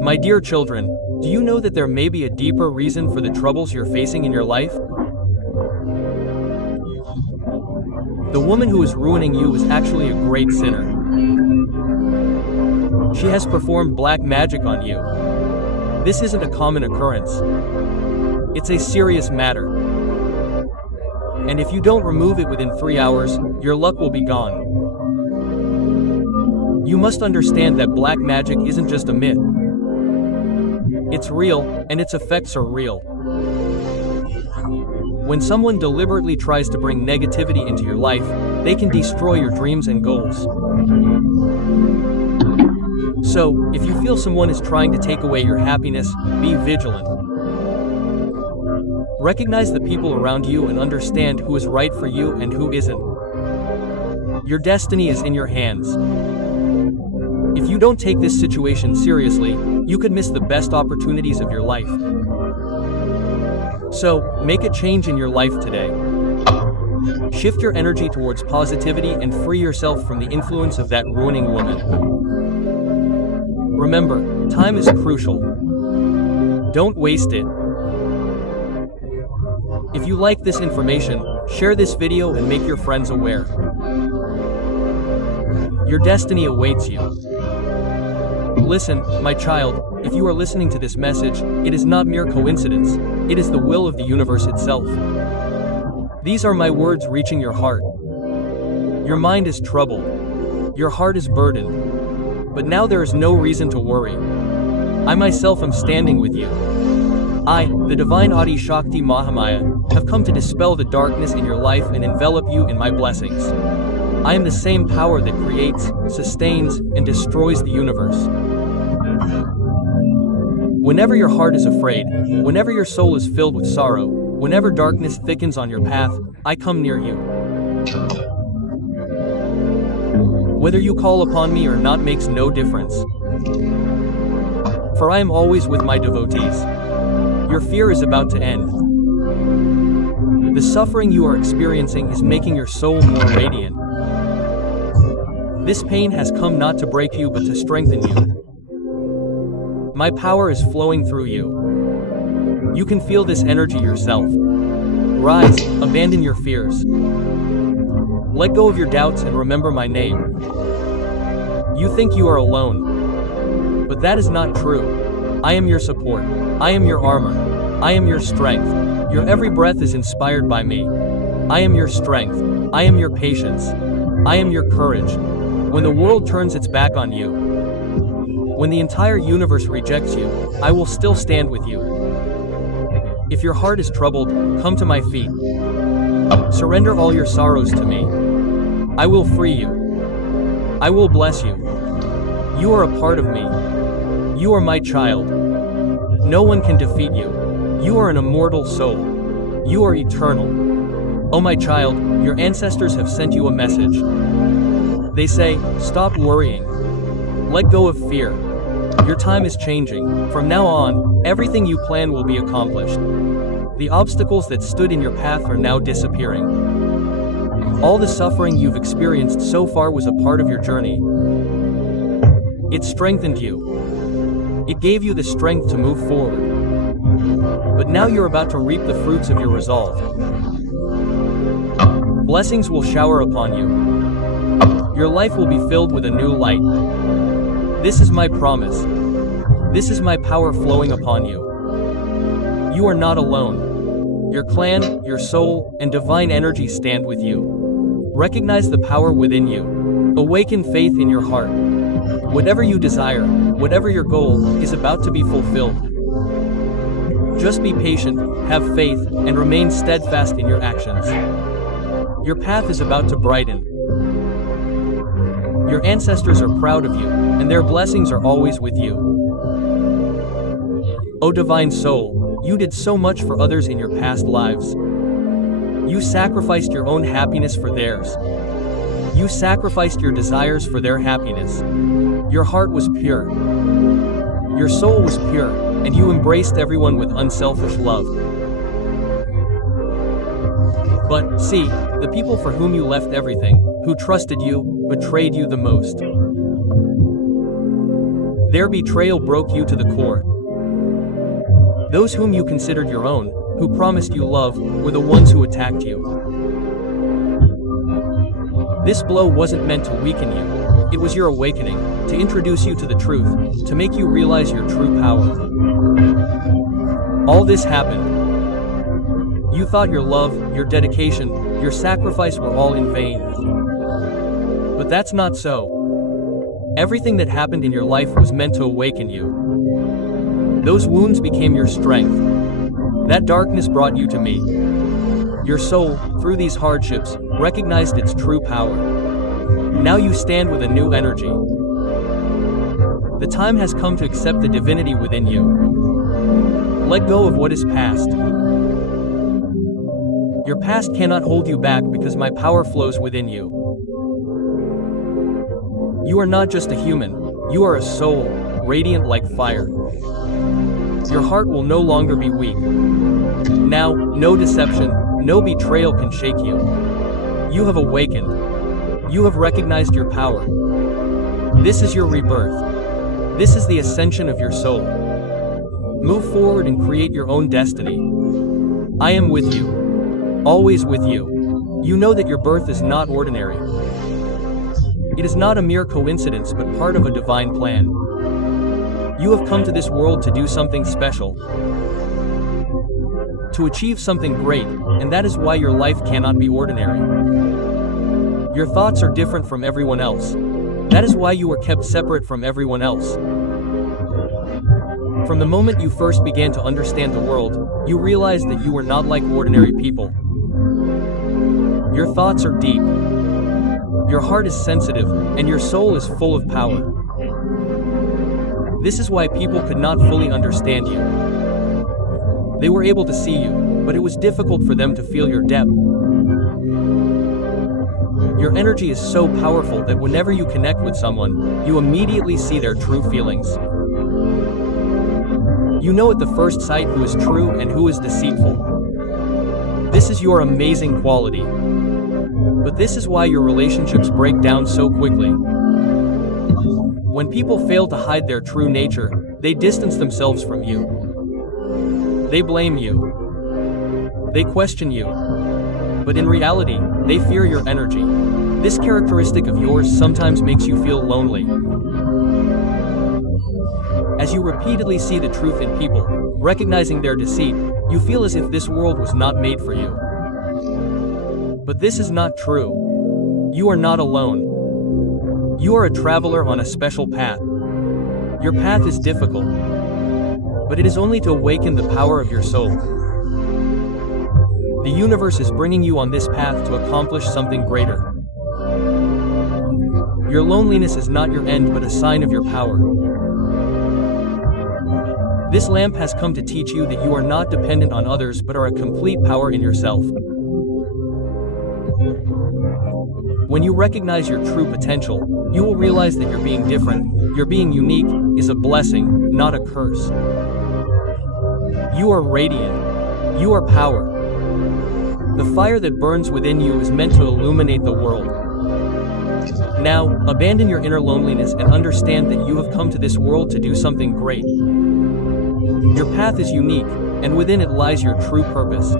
My dear children, do you know that there may be a deeper reason for the troubles you're facing in your life? The woman who is ruining you is actually a great sinner. She has performed black magic on you. This isn't a common occurrence. It's a serious matter. And if you don't remove it within 3 hours, your luck will be gone. You must understand that black magic isn't just a myth. It's real, and its effects are real. When someone deliberately tries to bring negativity into your life, they can destroy your dreams and goals. So, if you feel someone is trying to take away your happiness, be vigilant. Recognize the people around you and understand who is right for you and who isn't. Your destiny is in your hands. If you don't take this situation seriously, you could miss the best opportunities of your life. So, make a change in your life today. Shift your energy towards positivity and free yourself from the influence of that ruining woman. Remember, time is crucial. Don't waste it. If you like this information, share this video and make your friends aware. Your destiny awaits you. Listen, my child, if you are listening to this message, it is not mere coincidence, it is the will of the universe itself. These are my words reaching your heart. Your mind is troubled. Your heart is burdened. But now there is no reason to worry. I myself am standing with you. I, the Divine Adi Shakti Mahamaya, have come to dispel the darkness in your life and envelop you in my blessings. I am the same power that creates, sustains, and destroys the universe. Whenever your heart is afraid, whenever your soul is filled with sorrow, whenever darkness thickens on your path, I come near you. Whether you call upon me or not makes no difference. For I am always with my devotees. Your fear is about to end. The suffering you are experiencing is making your soul more radiant. This pain has come not to break you but to strengthen you. My power is flowing through you. You can feel this energy yourself. Rise, abandon your fears. Let go of your doubts and remember my name. You think you are alone. But that is not true. I am your support. I am your armor. I am your strength. Your every breath is inspired by me. I am your strength. I am your patience. I am your courage. When the world turns its back on you, when the entire universe rejects you, I will still stand with you. If your heart is troubled, come to my feet. Surrender all your sorrows to me. I will free you. I will bless you. You are a part of me. You are my child. No one can defeat you. You are an immortal soul. You are eternal. Oh my child, your ancestors have sent you a message. They say, stop worrying. Let go of fear. Your time is changing. From now on, everything you plan will be accomplished. The obstacles that stood in your path are now disappearing. All the suffering you've experienced so far was a part of your journey. It strengthened you. It gave you the strength to move forward. But now you're about to reap the fruits of your resolve. Blessings will shower upon you. Your life will be filled with a new light. This is my promise. This is my power flowing upon you. You are not alone. Your clan, your soul, and divine energy stand with you. Recognize the power within you. Awaken faith in your heart. Whatever you desire, whatever your goal, is about to be fulfilled. Just be patient, have faith, and remain steadfast in your actions. Your path is about to brighten. Your ancestors are proud of you, and their blessings are always with you. O divine soul, you did so much for others in your past lives. You sacrificed your own happiness for theirs. You sacrificed your desires for their happiness. Your heart was pure. Your soul was pure, and you embraced everyone with unselfish love. But, see, the people for whom you left everything, who trusted you, betrayed you the most. Their betrayal broke you to the core. Those whom you considered your own, who promised you love, were the ones who attacked you. This blow wasn't meant to weaken you. It was your awakening, to introduce you to the truth, to make you realize your true power. All this happened. You thought your love, your dedication, your sacrifice were all in vain. But that's not so. Everything that happened in your life was meant to awaken you. Those wounds became your strength. That darkness brought you to me. Your soul, through these hardships, recognized its true power. Now you stand with a new energy. The time has come to accept the divinity within you. Let go of what is past. Your past cannot hold you back because my power flows within you. You are not just a human, you are a soul, radiant like fire. Your heart will no longer be weak. Now, no deception, no betrayal can shake you. You have awakened. You have recognized your power. This is your rebirth. This is the ascension of your soul. Move forward and create your own destiny. I am with you. Always with you. You know that your birth is not ordinary. It is not a mere coincidence but part of a divine plan. You have come to this world to do something special. To achieve something great, and that is why your life cannot be ordinary. Your thoughts are different from everyone else. That is why you were kept separate from everyone else. From the moment you first began to understand the world, you realized that you were not like ordinary people. Your thoughts are deep. Your heart is sensitive, and your soul is full of power. This is why people could not fully understand you. They were able to see you, but it was difficult for them to feel your depth. Your energy is so powerful that whenever you connect with someone, you immediately see their true feelings. You know at the first sight who is true and who is deceitful. This is your amazing quality. But this is why your relationships break down so quickly. When people fail to hide their true nature, they distance themselves from you. They blame you. They question you. But in reality, they fear your energy. This characteristic of yours sometimes makes you feel lonely. As you repeatedly see the truth in people, recognizing their deceit, you feel as if this world was not made for you. But this is not true. You are not alone. You are a traveler on a special path. Your path is difficult, but it is only to awaken the power of your soul. The universe is bringing you on this path to accomplish something greater. Your loneliness is not your end but a sign of your power. This lamp has come to teach you that you are not dependent on others but are a complete power in yourself. When you recognize your true potential, you will realize that your being different, your being unique, is a blessing, not a curse. You are radiant. You are power. The fire that burns within you is meant to illuminate the world. Now, abandon your inner loneliness and understand that you have come to this world to do something great. Your path is unique, and within it lies your true purpose.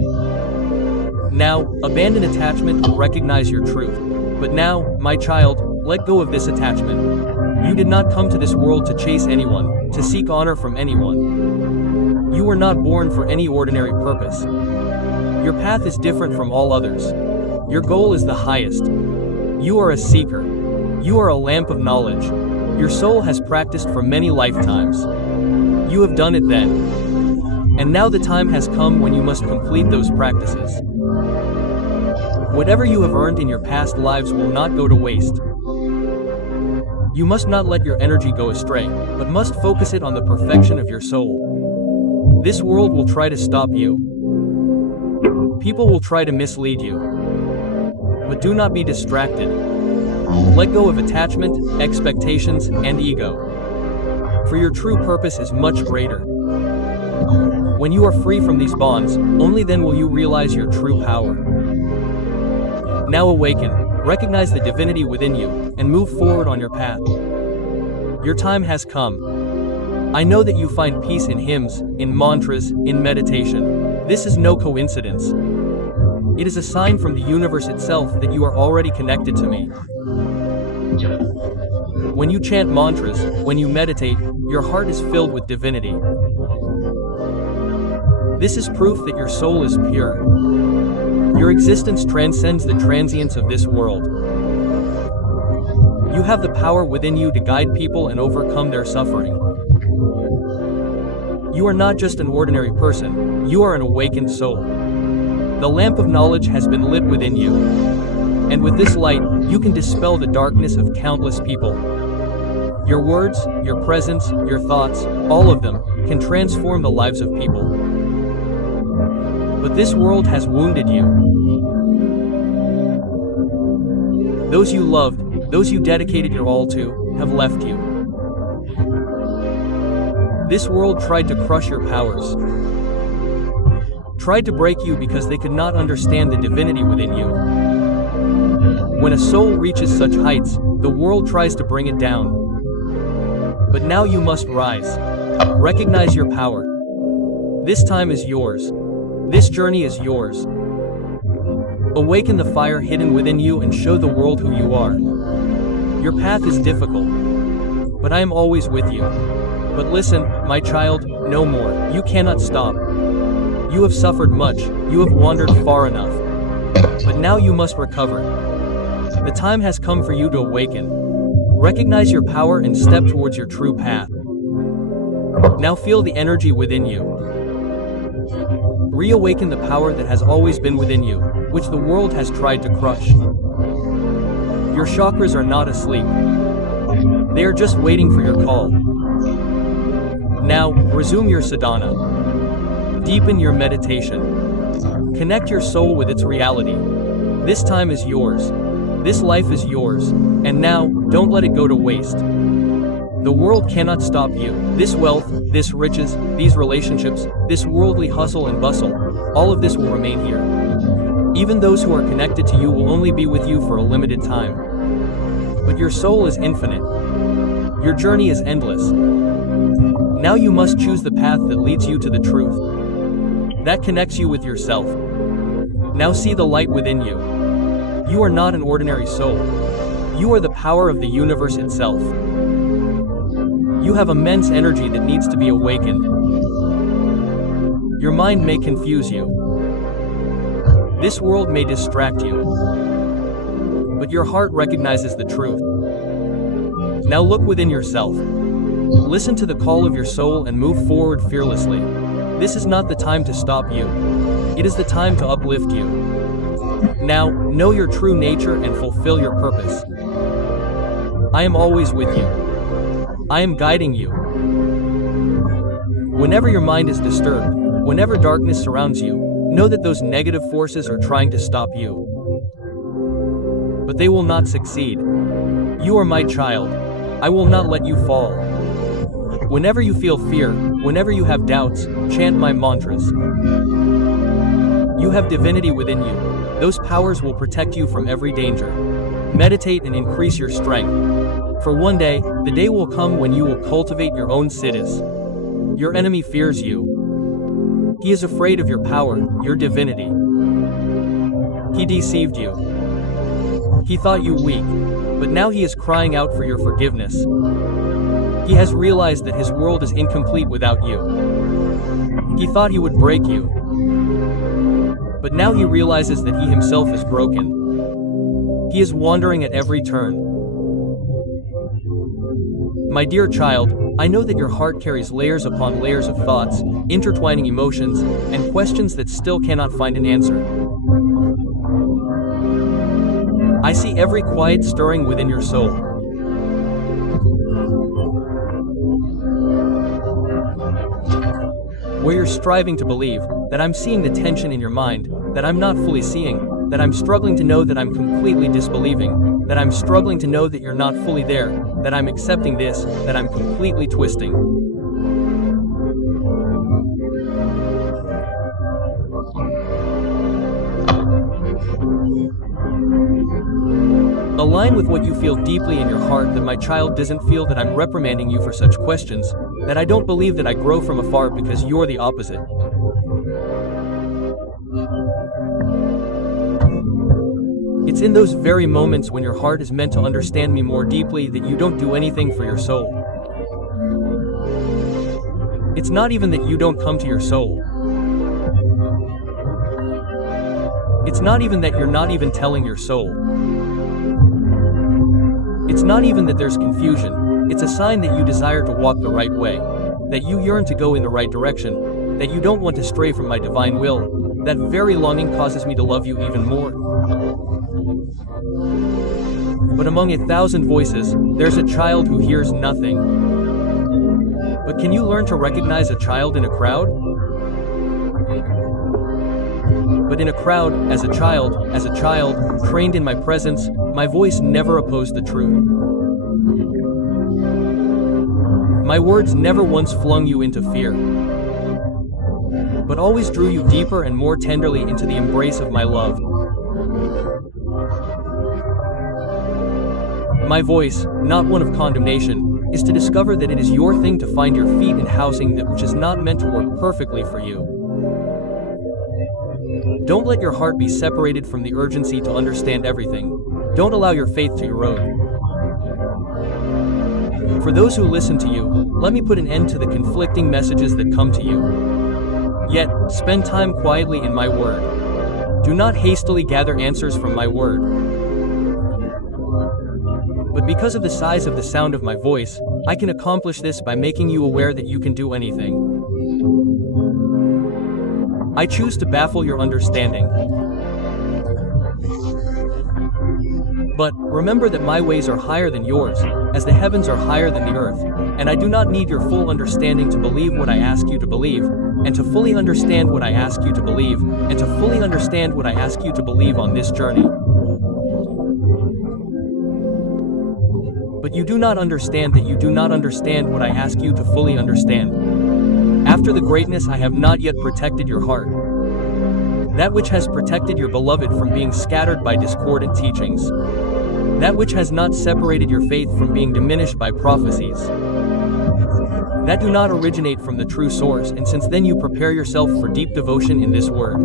Now, abandon attachment and recognize your truth. But now, my child, let go of this attachment. You did not come to this world to chase anyone, to seek honor from anyone. You were not born for any ordinary purpose. Your path is different from all others. Your goal is the highest. You are a seeker. You are a lamp of knowledge. Your soul has practiced for many lifetimes. You have done it then. And now the time has come when you must complete those practices. Whatever you have earned in your past lives will not go to waste. You must not let your energy go astray, but must focus it on the perfection of your soul. This world will try to stop you. People will try to mislead you. But do not be distracted. Let go of attachment, expectations, and ego. For your true purpose is much greater. When you are free from these bonds, only then will you realize your true power. Now awaken, recognize the divinity within you, and move forward on your path. Your time has come. I know that you find peace in hymns, in mantras, in meditation. This is no coincidence. It is a sign from the universe itself that you are already connected to me. When you chant mantras, when you meditate, your heart is filled with divinity. This is proof that your soul is pure. Your existence transcends the transience of this world. You have the power within you to guide people and overcome their suffering. You are not just an ordinary person, you are an awakened soul. The lamp of knowledge has been lit within you. And with this light, you can dispel the darkness of countless people. Your words, your presence, your thoughts, all of them, can transform the lives of people. But this world has wounded you. Those you loved, those you dedicated your all to, have left you. This world tried to crush your powers. Tried to break you because they could not understand the divinity within you. When a soul reaches such heights, the world tries to bring it down. But now you must rise. Recognize your power. This time is yours. This journey is yours. Awaken the fire hidden within you and show the world who you are. Your path is difficult, but I am always with you. But listen, my child, no more. You cannot stop. You have suffered much, you have wandered far enough. But now you must recover. The time has come for you to awaken. Recognize your power and step towards your true path. Now feel the energy within you. Reawaken the power that has always been within you, which the world has tried to crush. Your chakras are not asleep. They are just waiting for your call. Now, resume your sadhana. Deepen your meditation. Connect your soul with its reality. This time is yours. This life is yours. And now, don't let it go to waste. The world cannot stop you. This wealth, this riches, these relationships, this worldly hustle and bustle, all of this will remain here. Even those who are connected to you will only be with you for a limited time. But your soul is infinite. Your journey is endless. Now you must choose the path that leads you to the truth. That connects you with yourself. Now see the light within you. You are not an ordinary soul. You are the power of the universe itself. You have immense energy that needs to be awakened. Your mind may confuse you. This world may distract you. But your heart recognizes the truth. Now look within yourself. Listen to the call of your soul and move forward fearlessly. This is not the time to stop you. It is the time to uplift you. Now, know your true nature and fulfill your purpose. I am always with you. I am guiding you. Whenever your mind is disturbed, whenever darkness surrounds you, know that those negative forces are trying to stop you. But they will not succeed. You are my child. I will not let you fall. Whenever you feel fear, whenever you have doubts, chant my mantras. You have divinity within you. Those powers will protect you from every danger. Meditate and increase your strength. For one day, the day will come when you will cultivate your own siddhis. Your enemy fears you. He is afraid of your power, your divinity. He deceived you. He thought you weak, but now he is crying out for your forgiveness. He has realized that his world is incomplete without you. He thought he would break you, but now he realizes that he himself is broken. He is wandering at every turn. My dear child, I know that your heart carries layers upon layers of thoughts, intertwining emotions, and questions that still cannot find an answer. I see every quiet stirring within your soul. Where you're striving to believe, that I'm seeing the tension in your mind, that I'm not fully seeing, that I'm struggling to know that I'm completely disbelieving, that I'm struggling to know that you're not fully there, that I'm accepting this, that I'm completely twisting. Align with what you feel deeply in your heart, that my child doesn't feel that I'm reprimanding you for such questions, that I don't believe that I grow from afar because you're the opposite. It's in those very moments when your heart is meant to understand me more deeply that you don't do anything for your soul. It's not even that you don't come to your soul. It's not even that you're not even telling your soul. It's not even that there's confusion. It's a sign that you desire to walk the right way, that you yearn to go in the right direction, that you don't want to stray from my divine will. That very longing causes me to love you even more. But among 1,000 voices, there's a child who hears nothing. But can you learn to recognize a child in a crowd? But in a crowd, as a child, trained in my presence, my voice never opposed the truth. My words never once flung you into fear, but always drew you deeper and more tenderly into the embrace of my love. My voice, not one of condemnation, is to discover that it is your thing to find your feet in housing that which is not meant to work perfectly for you. Don't let your heart be separated from the urgency to understand everything. Don't allow your faith to erode. For those who listen to you, let me put an end to the conflicting messages that come to you. Yet, spend time quietly in my word. Do not hastily gather answers from my word. But because of the size of the sound of my voice, I can accomplish this by making you aware that you can do anything. I choose to baffle your understanding. But remember that my ways are higher than yours, as the heavens are higher than the earth, and I do not need your full understanding to believe what I ask you to believe, and to fully understand what I ask you to believe, and to fully understand what I ask you to believe on this journey. But you do not understand that you do not understand what I ask you to fully understand. After the greatness I have not yet protected your heart, that which has protected your beloved from being scattered by discordant teachings, that which has not separated your faith from being diminished by prophecies, that do not originate from the true source, and since then you prepare yourself for deep devotion in this word.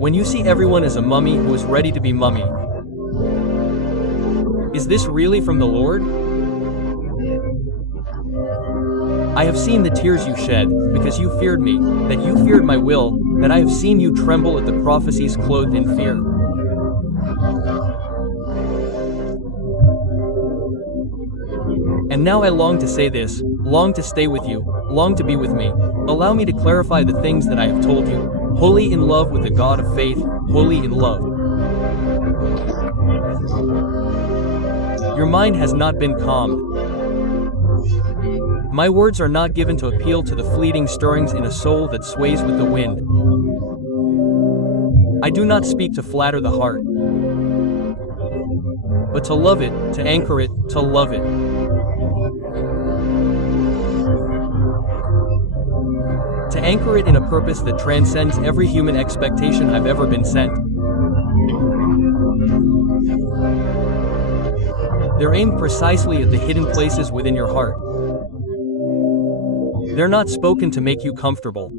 When you see everyone as a mummy who is ready to be mummy, is this really from the Lord? I have seen the tears you shed, because you feared me, that you feared my will, that I have seen you tremble at the prophecies clothed in fear. And now I long to say this, long to stay with you, long to be with me. Allow me to clarify the things that I have told you, wholly in love with the God of faith, wholly in love. Your mind has not been calmed. My words are not given to appeal to the fleeting stirrings in a soul that sways with the wind. I do not speak to flatter the heart, but to love it, to anchor it, to love it. To anchor it in a purpose that transcends every human expectation I've ever been sent. They're aimed precisely at the hidden places within your heart. They're not spoken to make you comfortable.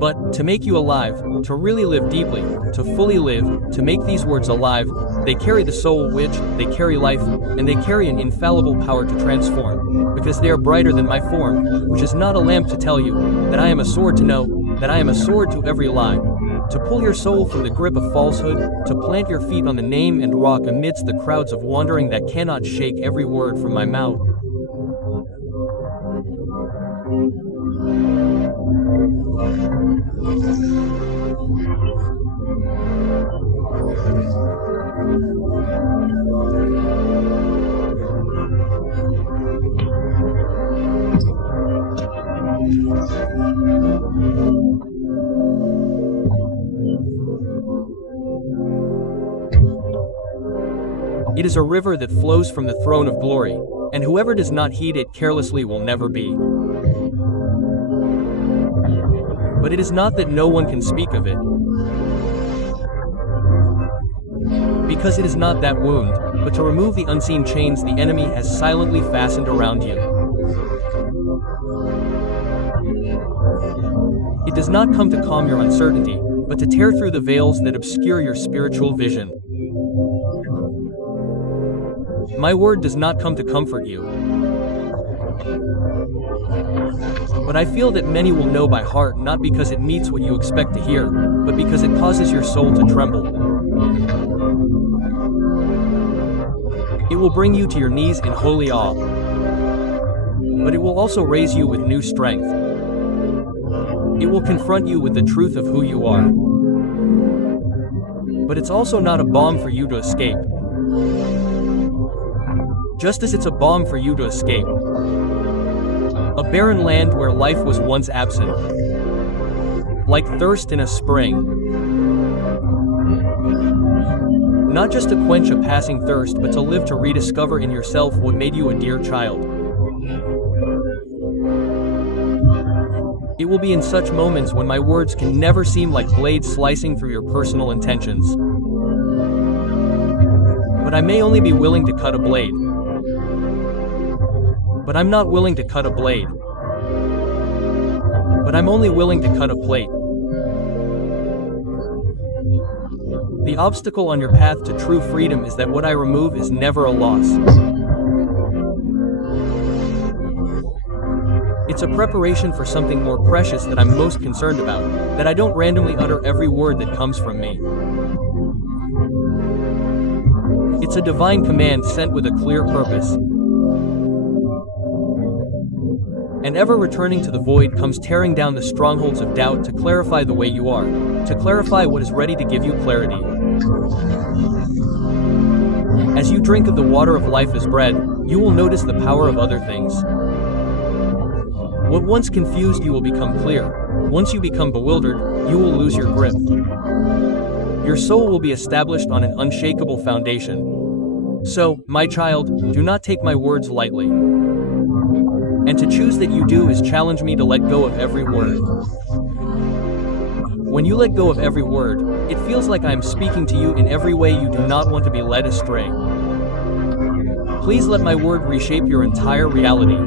But to make you alive, to really live deeply, to fully live, to make these words alive, they carry the soul which, they carry life, and they carry an infallible power to transform, because they are brighter than my form, which is not a lamp to tell you, that I am a sword to know, that I am a sword to every lie, to pull your soul from the grip of falsehood, to plant your feet on the name and rock amidst the crowds of wandering that cannot shake every word from my mouth. It is a river that flows from the throne of glory, and whoever does not heed it carelessly will never be. But it is not that no one can speak of it, because it is not that wound, but to remove the unseen chains the enemy has silently fastened around you. It does not come to calm your uncertainty, but to tear through the veils that obscure your spiritual vision. My word does not come to comfort you, but I feel that many will know by heart, not because it meets what you expect to hear, but because it causes your soul to tremble. It will bring you to your knees in holy awe, but it will also raise you with new strength. It will confront you with the truth of who you are. But it's also not a balm for you to escape, just as it's a balm for you to escape a barren land where life was once absent, like thirst in a spring. Not just to quench a passing thirst, but to live to rediscover in yourself what made you a dear child. It will be in such moments when my words can never seem like blades slicing through your personal intentions. But I may only be willing to cut a blade. But I'm not willing to cut a blade. But I'm only willing to cut a plate. The obstacle on your path to true freedom is that what I remove is never a loss. It's a preparation for something more precious that I'm most concerned about, that I don't randomly utter every word that comes from me. It's a divine command sent with a clear purpose. And ever returning to the void comes tearing down the strongholds of doubt to clarify the way you are, to clarify what is ready to give you clarity. As you drink of the water of life as bread, you will notice the power of other things. What once confused you will become clear. Once you become bewildered, you will lose your grip. Your soul will be established on an unshakable foundation. So, my child, do not take my words lightly. And to choose that you do is challenge me to let go of every word. When you let go of every word, it feels like I am speaking to you in every way you do not want to be led astray. Please let my word reshape your entire reality.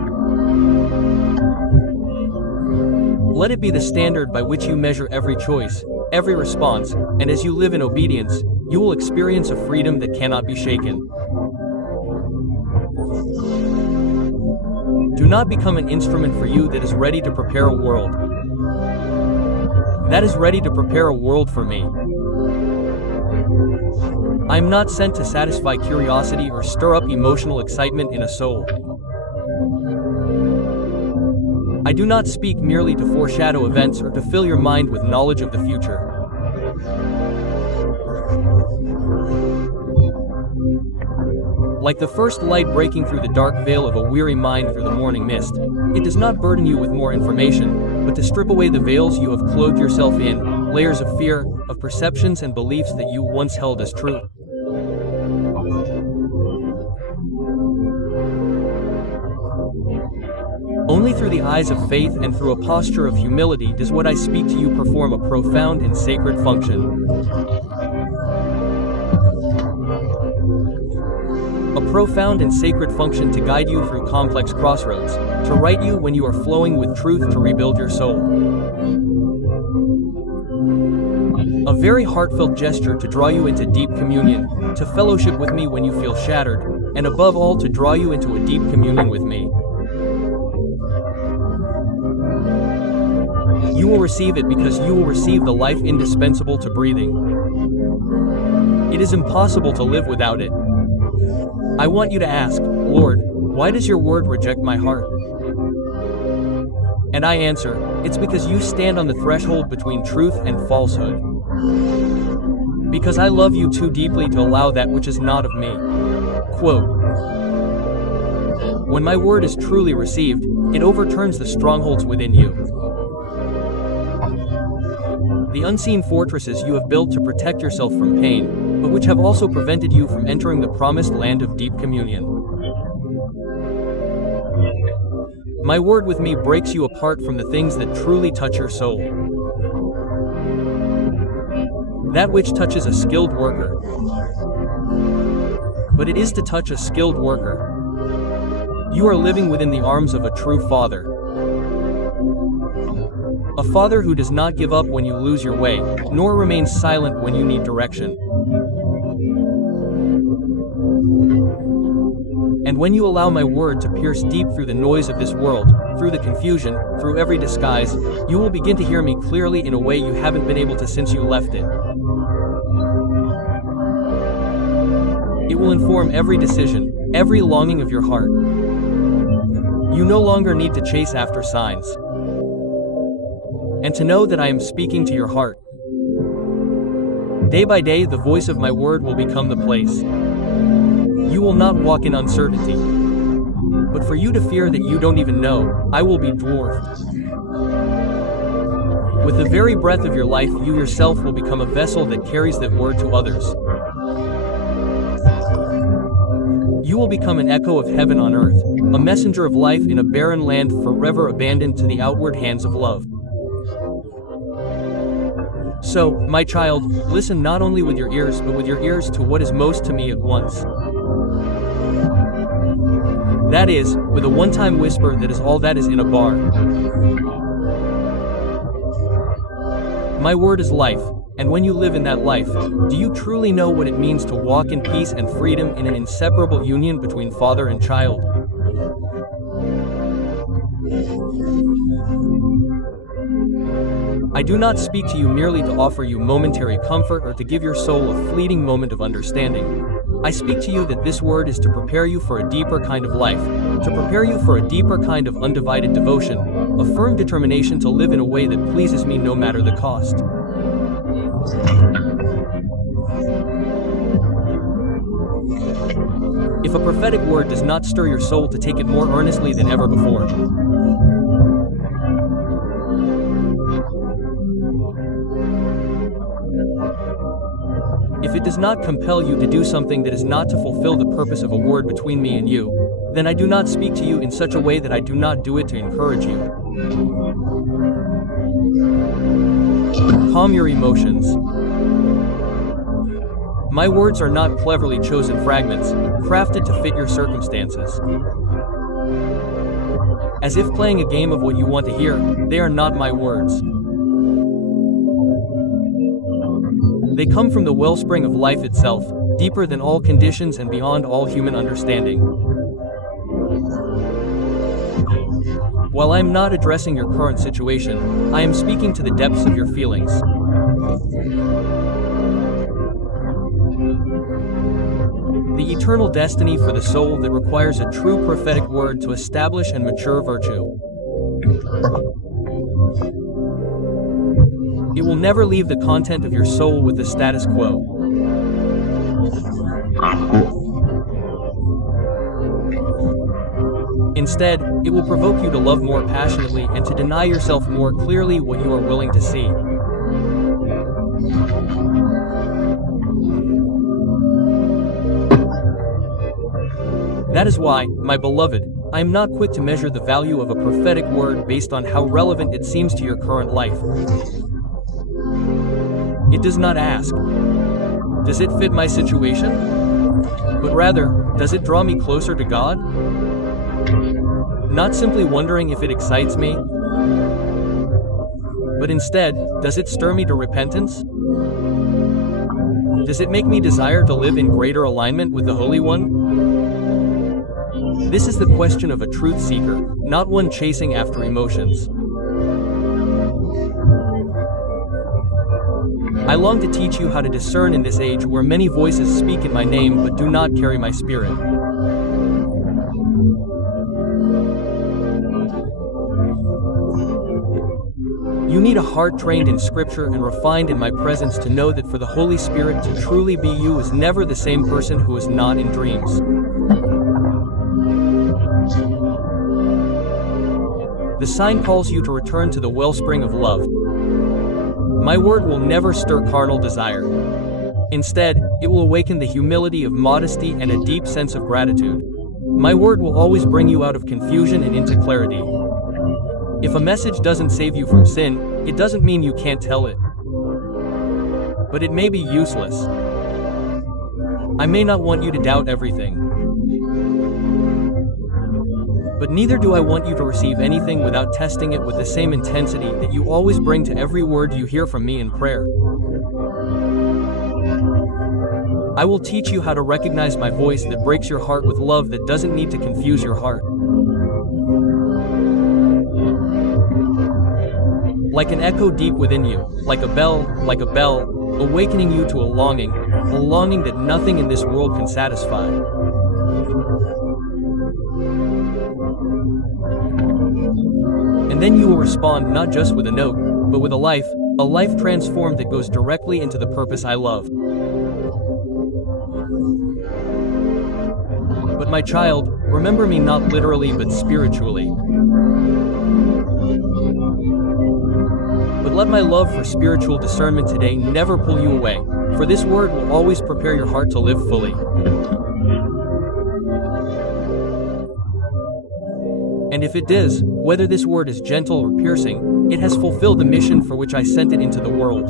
Let it be the standard by which you measure every choice, every response, and as you live in obedience, you will experience a freedom that cannot be shaken. Do not become an instrument for you that is ready to prepare a world. That is ready to prepare a world for me. I am not sent to satisfy curiosity or stir up emotional excitement in a soul. I do not speak merely to foreshadow events or to fill your mind with knowledge of the future. Like the first light breaking through the dark veil of a weary mind through the morning mist, it does not burden you with more information, but to strip away the veils you have clothed yourself in, layers of fear, of perceptions and beliefs that you once held as true. Only through the eyes of faith and through a posture of humility does what I speak to you perform a profound and sacred function. A profound and sacred function to guide you through complex crossroads, to right you when you are flowing with truth, to rebuild your soul. A very heartfelt gesture to draw you into deep communion, to fellowship with me when you feel shattered, and above all to draw you into a deep communion with me. You will receive it because you will receive the life indispensable to breathing. It is impossible to live without it. I want you to ask, Lord, why does your word reject my heart? And I answer, it's because you stand on the threshold between truth and falsehood. Because I love you too deeply to allow that which is not of me. Quote, when my word is truly received, it overturns the strongholds within you. The unseen fortresses you have built to protect yourself from pain, but which have also prevented you from entering the promised land of deep communion. My word with me breaks you apart from the things that truly touch your soul. That which touches a skilled worker. But it is to touch a skilled worker. You are living within the arms of a true father. A father who does not give up when you lose your way, nor remains silent when you need direction. And when you allow my word to pierce deep through the noise of this world, through the confusion, through every disguise, you will begin to hear me clearly in a way you haven't been able to since you left it. It will inform every decision, every longing of your heart. You no longer need to chase after signs. And to know that I am speaking to your heart. Day by day, the voice of my word will become the place. You will not walk in uncertainty. But for you to fear that you don't even know, I will be dwarfed. With the very breath of your life, you yourself will become a vessel that carries that word to others. You will become an echo of heaven on earth, a messenger of life in a barren land forever abandoned to the outward hands of love. So, my child, listen not only with your ears but with your ears to what is most to me at once. That is, with a one-time whisper that is all that is in a bar. My word is life, and when you live in that life, do you truly know what it means to walk in peace and freedom in an inseparable union between father and child? I do not speak to you merely to offer you momentary comfort or to give your soul a fleeting moment of understanding. I speak to you that this word is to prepare you for a deeper kind of life, to prepare you for a deeper kind of undivided devotion, a firm determination to live in a way that pleases me no matter the cost. If a prophetic word does not stir your soul to take it more earnestly than ever before, if it does not compel you to do something that is not to fulfill the purpose of a word between me and you, then I do not speak to you in such a way that I do not do it to encourage you. Calm your emotions. My words are not cleverly chosen fragments, crafted to fit your circumstances. As if playing a game of what you want to hear, they are not my words. They come from the wellspring of life itself, deeper than all conditions and beyond all human understanding. While I am not addressing your current situation, I am speaking to the depths of your feelings. The eternal destiny for the soul that requires a true prophetic word to establish and mature virtue. It will never leave the content of your soul with the status quo. Instead, it will provoke you to love more passionately and to deny yourself more clearly what you are willing to see. That is why, my beloved, I am not quick to measure the value of a prophetic word based on how relevant it seems to your current life. It does not ask, does it fit my situation? But rather, does it draw me closer to God? Not simply wondering if it excites me, but instead, does it stir me to repentance? Does it make me desire to live in greater alignment with the Holy One? This is the question of a truth seeker, not one chasing after emotions. I long to teach you how to discern in this age where many voices speak in my name but do not carry my spirit. You need a heart trained in Scripture and refined in my presence to know that for the Holy Spirit to truly be you is never the same person who is not in dreams. The sign calls you to return to the wellspring of love. My word will never stir carnal desire. Instead, it will awaken the humility of modesty and a deep sense of gratitude. My word will always bring you out of confusion and into clarity. If a message doesn't save you from sin, it doesn't mean you can't tell it. But it may be useless. I may not want you to doubt everything. But neither do I want you to receive anything without testing it with the same intensity that you always bring to every word you hear from me in prayer. I will teach you how to recognize my voice that breaks your heart with love that doesn't need to confuse your heart. Like an echo deep within you, like a bell, awakening you to a longing that nothing in this world can satisfy. And then you will respond not just with a note, but with a life transformed that goes directly into the purpose I love. But my child, remember me not literally but spiritually. But let my love for spiritual discernment today never pull you away, for this word will always prepare your heart to live fully. And if it does, whether this word is gentle or piercing, it has fulfilled the mission for which I sent it into the world.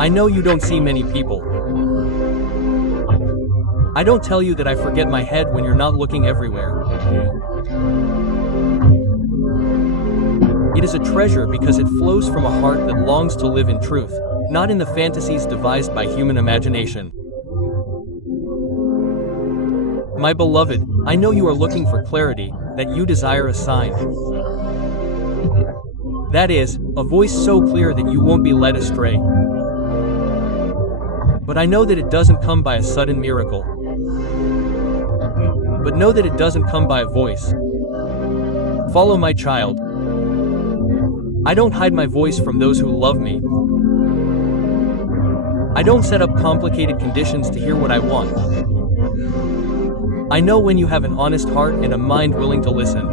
I know you don't see many people. I don't tell you that I forget my head when you're not looking everywhere. It is a treasure because it flows from a heart that longs to live in truth, not in the fantasies devised by human imagination. My beloved, I know you are looking for clarity, that you desire a sign. That is, a voice so clear that you won't be led astray. But I know that it doesn't come by a sudden miracle. But know that it doesn't come by a voice. Follow my child. I don't hide my voice from those who love me. I don't set up complicated conditions to hear what I want. I know when you have an honest heart and a mind willing to listen.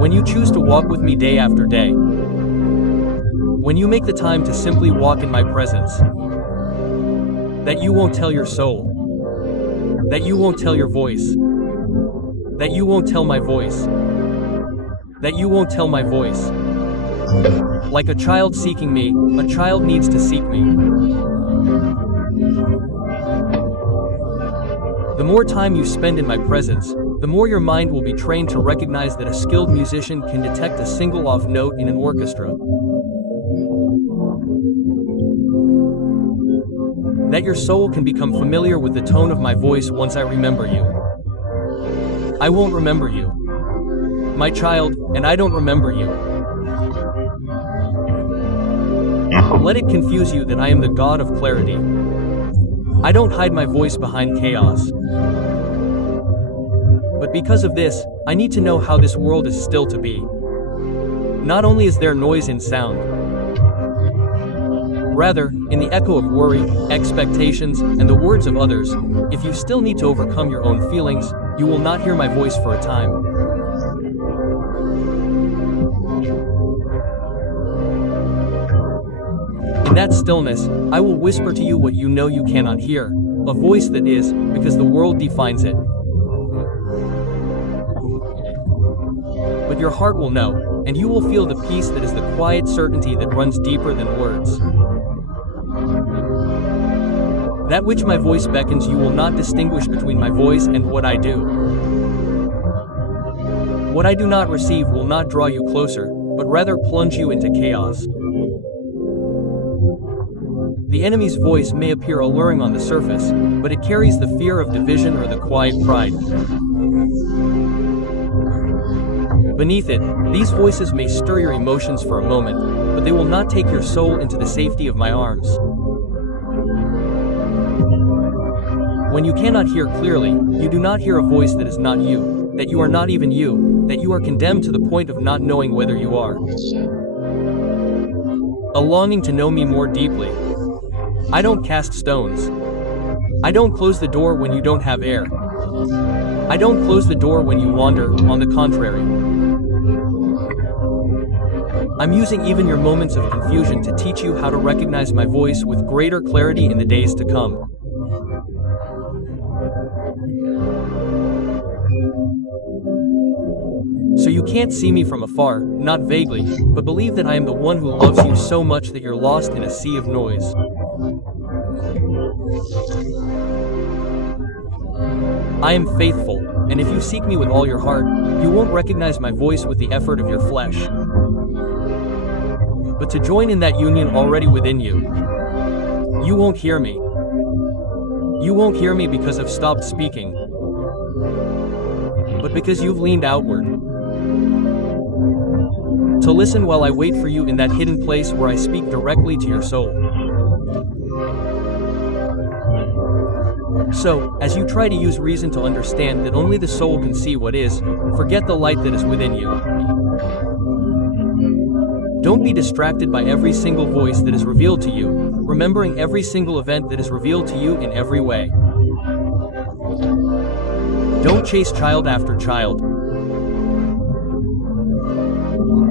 When you choose to walk with me day after day. When you make the time to simply walk in my presence. That you won't tell your soul. That you won't tell your voice. That you won't tell my voice. That you won't tell my voice. Like a child seeking me, a child needs to seek me. The more time you spend in my presence, the more your mind will be trained to recognize that a skilled musician can detect a single off note in an orchestra. That your soul can become familiar with the tone of my voice once I remember you. I won't remember you, my child, and I don't remember you. Let it confuse you that I am the God of clarity. I don't hide my voice behind chaos. But because of this, I need to know how this world is still to be. Not only is there noise in sound, rather, in the echo of worry, expectations, and the words of others, if you still need to overcome your own feelings, you will not hear my voice for a time. In that stillness, I will whisper to you what you know you cannot hear, a voice that is, because the world defines it. But your heart will know, and you will feel the peace that is the quiet certainty that runs deeper than words. That which my voice beckons you will not distinguish between my voice and what I do. What I do not receive will not draw you closer, but rather plunge you into chaos. The enemy's voice may appear alluring on the surface, but it carries the fear of division or the quiet pride. Beneath it, these voices may stir your emotions for a moment, but they will not take your soul into the safety of my arms. When you cannot hear clearly, you do not hear a voice that is not you, that you are not even you, that you are condemned to the point of not knowing whether you are. A longing to know me more deeply. I don't cast stones. I don't close the door when you don't have air. I don't close the door when you wander, on the contrary. I'm using even your moments of confusion to teach you how to recognize my voice with greater clarity in the days to come. So you can't see me from afar, not vaguely, but believe that I am the one who loves you so much that you're lost in a sea of noise. I am faithful, and if you seek me with all your heart, you won't recognize my voice with the effort of your flesh. But to join in that union already within you, you won't hear me. You won't hear me because I've stopped speaking, but because you've leaned outward to listen while I wait for you in that hidden place where I speak directly to your soul. So, as you try to use reason to understand that only the soul can see what is, forget the light that is within you. Don't be distracted by every single voice that is revealed to you, remembering every single event that is revealed to you in every way. Don't chase child after child.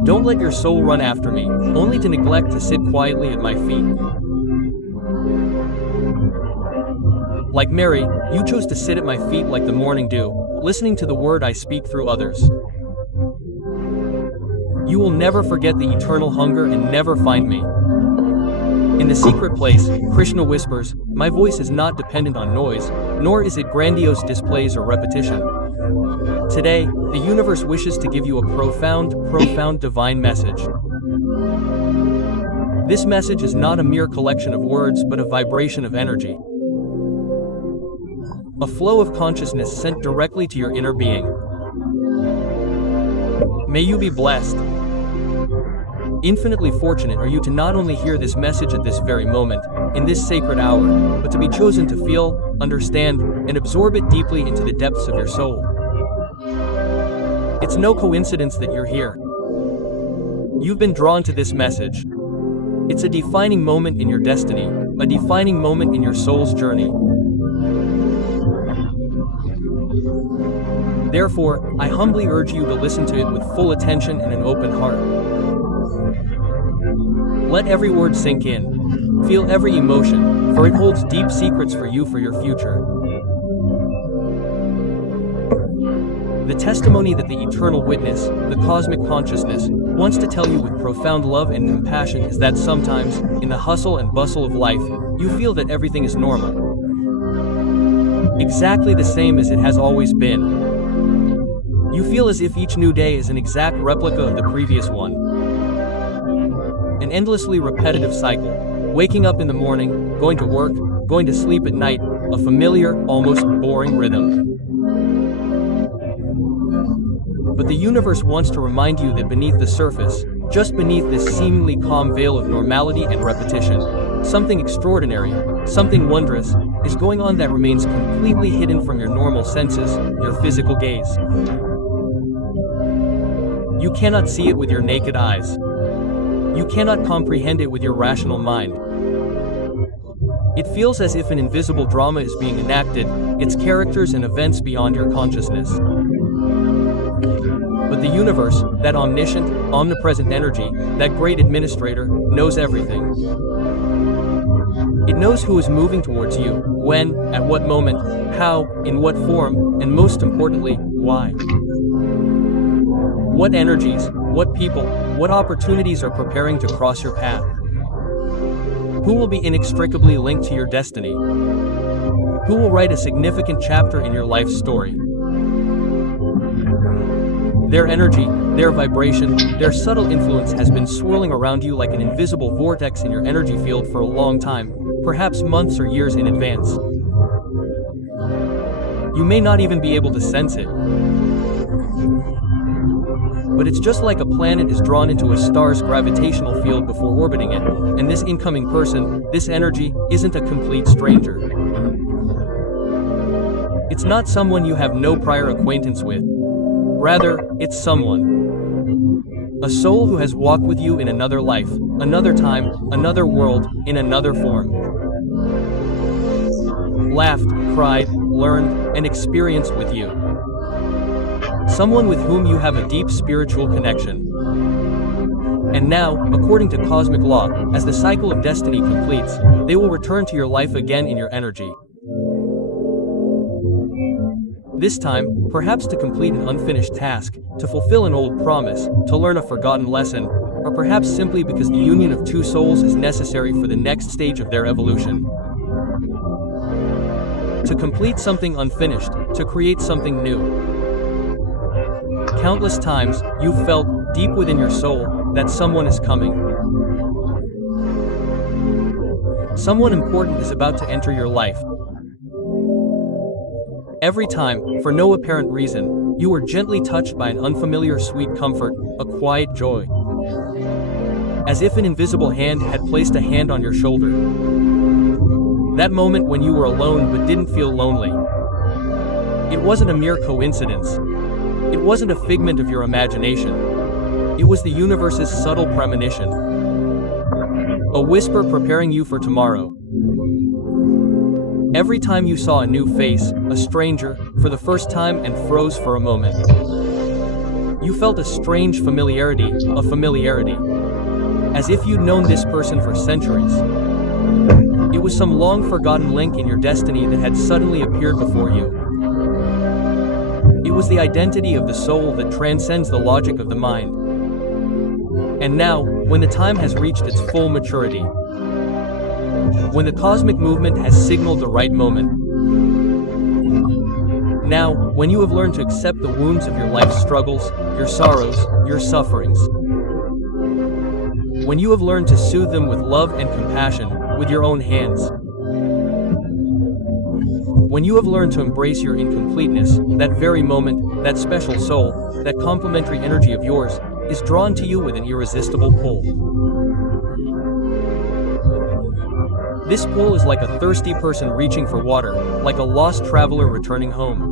Don't let your soul run after me, only to neglect to sit quietly at my feet. Like Mary, you chose to sit at my feet like the morning dew, listening to the word I speak through others. You will never forget the eternal hunger and never find me. In the secret place, Krishna whispers, my voice is not dependent on noise, nor is it grandiose displays or repetition. Today, the universe wishes to give you a profound divine message. This message is not a mere collection of words but a vibration of energy. A flow of consciousness sent directly to your inner being. May you be blessed. Infinitely fortunate are you to not only hear this message at this very moment, in this sacred hour, but to be chosen to feel, understand, and absorb it deeply into the depths of your soul. It's no coincidence that you're here. You've been drawn to this message. It's a defining moment in your destiny, a defining moment in your soul's journey. Therefore, I humbly urge you to listen to it with full attention and an open heart. Let every word sink in. Feel every emotion, for it holds deep secrets for you for your future. The testimony that the eternal witness, the cosmic consciousness, wants to tell you with profound love and compassion is that sometimes, in the hustle and bustle of life, you feel that everything is normal. Exactly the same as it has always been. You feel as if each new day is an exact replica of the previous one. An endlessly repetitive cycle. Waking up in the morning, going to work, going to sleep at night, a familiar, almost boring rhythm. But the universe wants to remind you that beneath the surface, just beneath this seemingly calm veil of normality and repetition, something extraordinary, something wondrous, is going on that remains completely hidden from your normal senses, your physical gaze. You cannot see it with your naked eyes. You cannot comprehend it with your rational mind. It feels as if an invisible drama is being enacted, its characters and events beyond your consciousness. But the universe, that omniscient, omnipresent energy, that great administrator, knows everything. It knows who is moving towards you, when, at what moment, how, in what form, and most importantly, why. What energies, what people, what opportunities are preparing to cross your path? Who will be inextricably linked to your destiny? Who will write a significant chapter in your life's story? Their energy, their vibration, their subtle influence has been swirling around you like an invisible vortex in your energy field for a long time, perhaps months or years in advance. You may not even be able to sense it. But it's just like a planet is drawn into a star's gravitational field before orbiting it, and this incoming person, this energy, isn't a complete stranger. It's not someone you have no prior acquaintance with. Rather, it's someone. A soul who has walked with you in another life, another time, another world, in another form. Laughed, cried, learned, and experienced with you. Someone with whom you have a deep spiritual connection. And now, according to cosmic law, as the cycle of destiny completes, they will return to your life again in your energy. This time, perhaps to complete an unfinished task, to fulfill an old promise, to learn a forgotten lesson, or perhaps simply because the union of two souls is necessary for the next stage of their evolution. To complete something unfinished, to create something new. Countless times, you've felt, deep within your soul, that someone is coming. Someone important is about to enter your life. Every time, for no apparent reason, you were gently touched by an unfamiliar sweet comfort, a quiet joy. As if an invisible hand had placed a hand on your shoulder. That moment when you were alone but didn't feel lonely. It wasn't a mere coincidence. It wasn't a figment of your imagination. It was the universe's subtle premonition. A whisper preparing you for tomorrow. Every time you saw a new face, a stranger, for the first time and froze for a moment. You felt a strange familiarity, a familiarity. As if you'd known this person for centuries. It was some long-forgotten link in your destiny that had suddenly appeared before you. It was the identity of the soul that transcends the logic of the mind. And now, when the time has reached its full maturity, when the cosmic movement has signaled the right moment, now, when you have learned to accept the wounds of your life's struggles, your sorrows, your sufferings, when you have learned to soothe them with love and compassion, with your own hands, when you have learned to embrace your incompleteness, that very moment, that special soul, that complementary energy of yours, is drawn to you with an irresistible pull. This pull is like a thirsty person reaching for water, like a lost traveler returning home.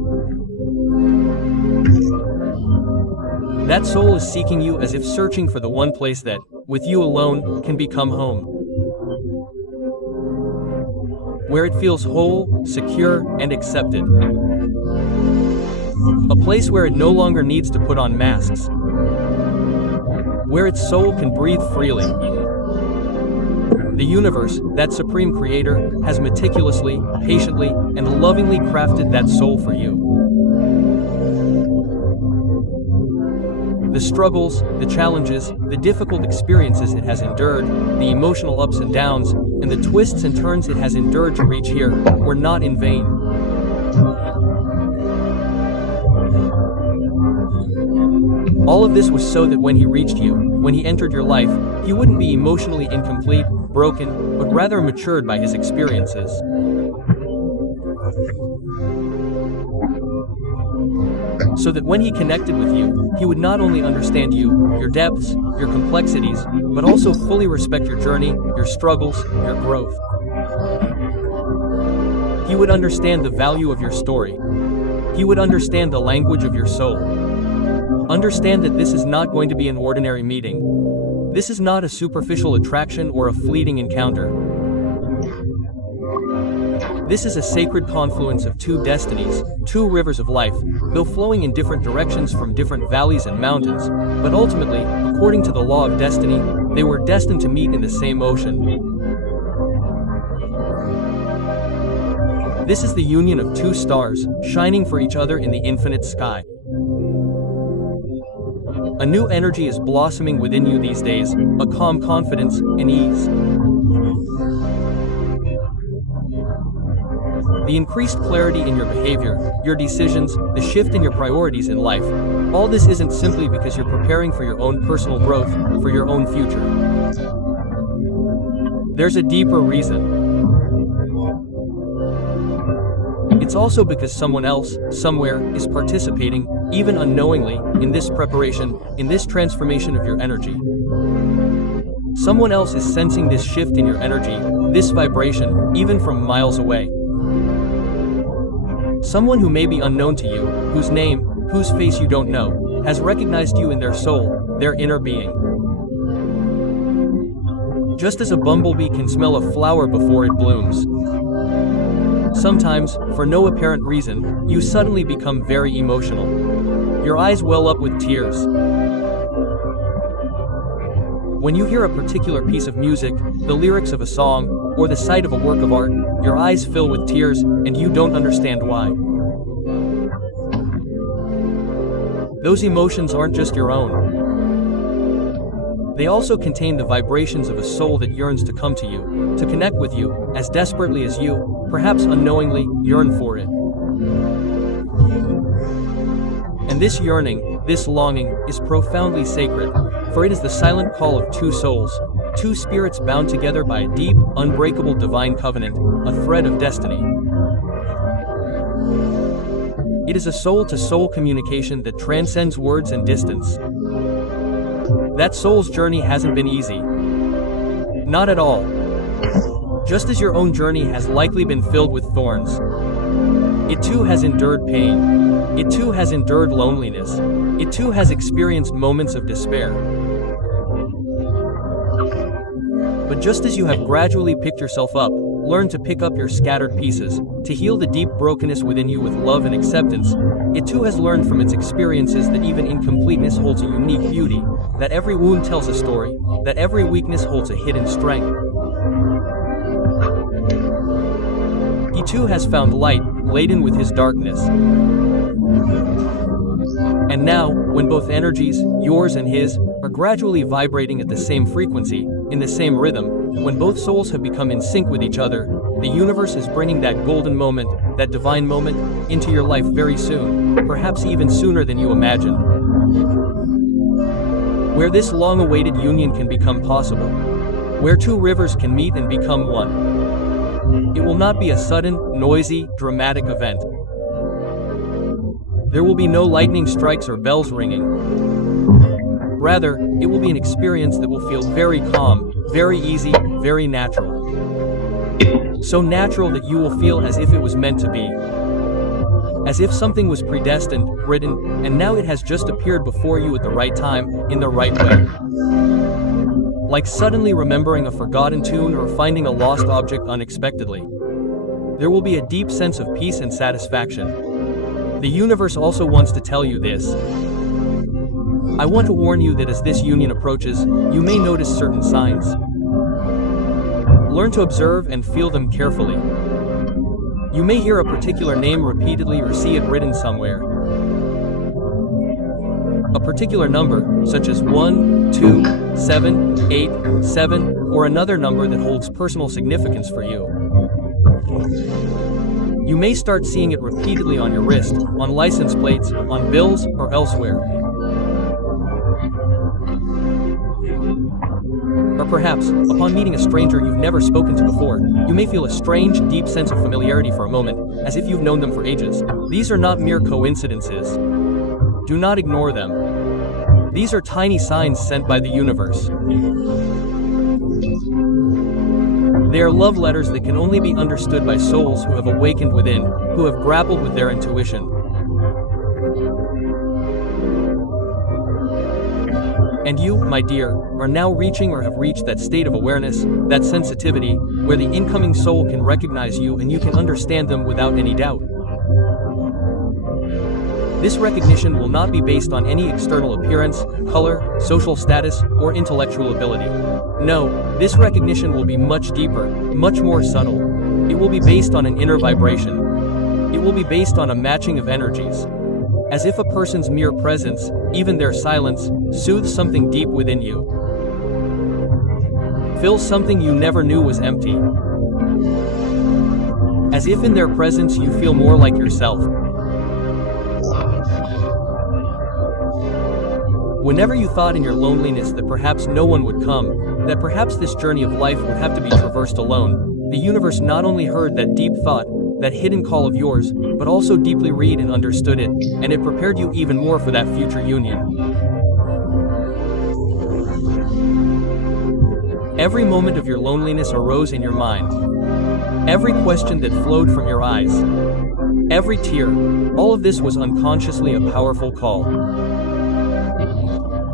That soul is seeking you as if searching for the one place that, with you alone, can become home. Where it feels whole, secure, and accepted. A place where it no longer needs to put on masks. Where its soul can breathe freely. The universe, that supreme creator, has meticulously, patiently, and lovingly crafted that soul for you. The struggles, the challenges, the difficult experiences it has endured, the emotional ups and downs, and the twists and turns it has endured to reach here, were not in vain. All of this was so that when he reached you, when he entered your life, he wouldn't be emotionally incomplete, broken, but rather matured by his experiences. So that when he connected with you, he would not only understand you, your depths, your complexities, but also fully respect your journey, your struggles, your growth. He would understand the value of your story. He would understand the language of your soul. Understand that this is not going to be an ordinary meeting. This is not a superficial attraction or a fleeting encounter. This is a sacred confluence of two destinies, two rivers of life, though flowing in different directions from different valleys and mountains, but ultimately, according to the law of destiny, they were destined to meet in the same ocean. This is the union of two stars, shining for each other in the infinite sky. A new energy is blossoming within you these days, a calm confidence and ease. The increased clarity in your behavior, your decisions, the shift in your priorities in life, all this isn't simply because you're preparing for your own personal growth, for your own future. There's a deeper reason. It's also because someone else, somewhere, is participating, even unknowingly, in this preparation, in this transformation of your energy. Someone else is sensing this shift in your energy, this vibration, even from miles away. Someone who may be unknown to you, whose name, whose face you don't know, has recognized you in their soul, their inner being. Just as a bumblebee can smell a flower before it blooms. Sometimes, for no apparent reason, you suddenly become very emotional. Your eyes well up with tears. When you hear a particular piece of music, the lyrics of a song, or the sight of a work of art, your eyes fill with tears, and you don't understand why. Those emotions aren't just your own. They also contain the vibrations of a soul that yearns to come to you, to connect with you, as desperately as you, perhaps unknowingly, yearn for it. And this yearning, this longing, is profoundly sacred, for it is the silent call of two souls, two spirits bound together by a deep, unbreakable divine covenant, a thread of destiny. It is a soul-to-soul communication that transcends words and distance. That soul's journey hasn't been easy. Not at all. Just as your own journey has likely been filled with thorns. It too has endured pain. It too has endured loneliness. It too has experienced moments of despair. But just as you have gradually picked yourself up, learned to pick up your scattered pieces, to heal the deep brokenness within you with love and acceptance, it too has learned from its experiences that even incompleteness holds a unique beauty, that every wound tells a story, that every weakness holds a hidden strength. He too has found light, laden with his darkness. And now, when both energies, yours and his, are gradually vibrating at the same frequency, in the same rhythm, when both souls have become in sync with each other, the universe is bringing that golden moment, that divine moment, into your life very soon, perhaps even sooner than you imagined. Where this long-awaited union can become possible, where two rivers can meet and become one. It will not be a sudden, noisy, dramatic event. There will be no lightning strikes or bells ringing. Rather, it will be an experience that will feel very calm, very easy, very natural. So natural that you will feel as if it was meant to be. As if something was predestined, written, and now it has just appeared before you at the right time, in the right way. Like suddenly remembering a forgotten tune or finding a lost object unexpectedly. There will be a deep sense of peace and satisfaction. The universe also wants to tell you this. I want to warn you that as this union approaches, you may notice certain signs. Learn to observe and feel them carefully. You may hear a particular name repeatedly or see it written somewhere. A particular number, such as 1, 2, 7, 8, 7, or another number that holds personal significance for you. You may start seeing it repeatedly on your wrist, on license plates, on bills, or elsewhere. Or perhaps, upon meeting a stranger you've never spoken to before, you may feel a strange, deep sense of familiarity for a moment, as if you've known them for ages. These are not mere coincidences. Do not ignore them. These are tiny signs sent by the universe. They are love letters that can only be understood by souls who have awakened within, who have grappled with their intuition. And you, my dear, are now reaching or have reached that state of awareness, that sensitivity, where the incoming soul can recognize you and you can understand them without any doubt. This recognition will not be based on any external appearance, color, social status, or intellectual ability. No, this recognition will be much deeper, much more subtle. It will be based on an inner vibration. It will be based on a matching of energies. As if a person's mere presence, even their silence, soothes something deep within you. Fills something you never knew was empty. As if in their presence you feel more like yourself. Whenever you thought in your loneliness that perhaps no one would come, that perhaps this journey of life would have to be traversed alone, the universe not only heard that deep thought, that hidden call of yours, but also deeply read and understood it, and it prepared you even more for that future union. Every moment of your loneliness arose in your mind. Every question that flowed from your eyes. Every tear, all of this was unconsciously a powerful call.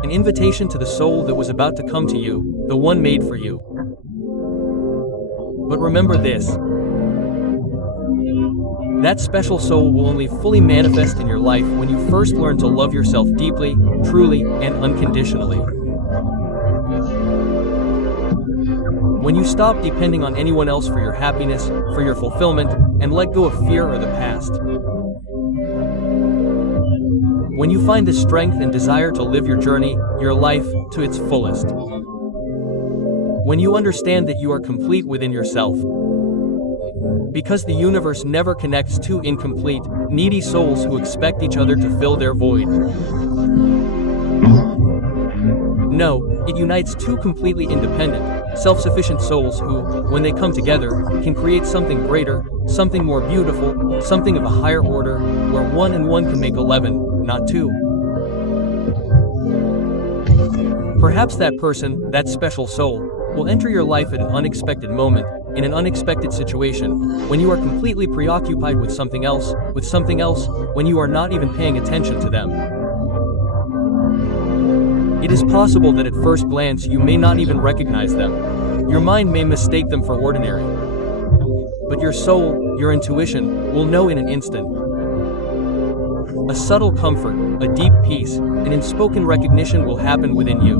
An invitation to the soul that was about to come to you, the one made for you. But remember this. That special soul will only fully manifest in your life when you first learn to love yourself deeply, truly, and unconditionally. When you stop depending on anyone else for your happiness, for your fulfillment, and let go of fear or the past. When you find the strength and desire to live your journey, your life, to its fullest. When you understand that you are complete within yourself. Because the universe never connects two incomplete, needy souls who expect each other to fill their void. No, it unites two completely independent, self-sufficient souls who, when they come together, can create something greater, something more beautiful, something of a higher order, where 1 and 1 can make 11, not 2. Perhaps that person, that special soul, will enter your life at an unexpected moment, in an unexpected situation, when you are completely preoccupied with something else, when you are not even paying attention to them. It is possible that at first glance you may not even recognize them. Your mind may mistake them for ordinary. But your soul, your intuition, will know in an instant. A subtle comfort, a deep peace, an unspoken recognition will happen within you.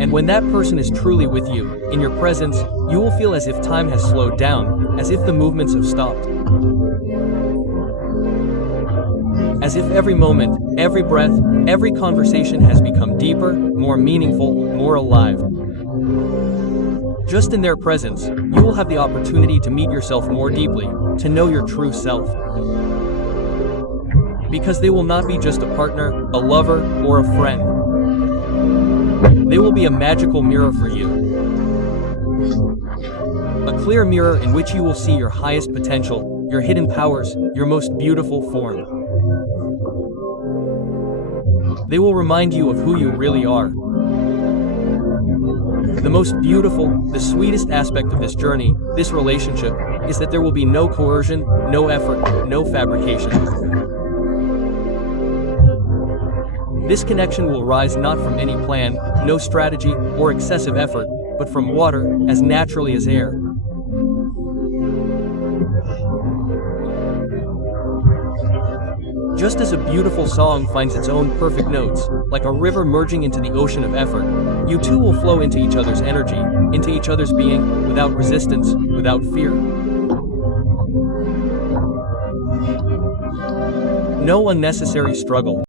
And when that person is truly with you, in your presence, you will feel as if time has slowed down, as if the movements have stopped. As if every moment, every breath, every conversation has become deeper, more meaningful, more alive. Just in their presence, you will have the opportunity to meet yourself more deeply, to know your true self. Because they will not be just a partner, a lover, or a friend. They will be a magical mirror for you. A clear mirror in which you will see your highest potential, your hidden powers, your most beautiful form. They will remind you of who you really are. The most beautiful, the sweetest aspect of this journey, this relationship, is that there will be no coercion, no effort, no fabrication. This connection will rise not from any plan, no strategy, or excessive effort, but from water, as naturally as air. Just as a beautiful song finds its own perfect notes, like a river merging into the ocean of effort, you two will flow into each other's energy, into each other's being, without resistance, without fear. No unnecessary struggle.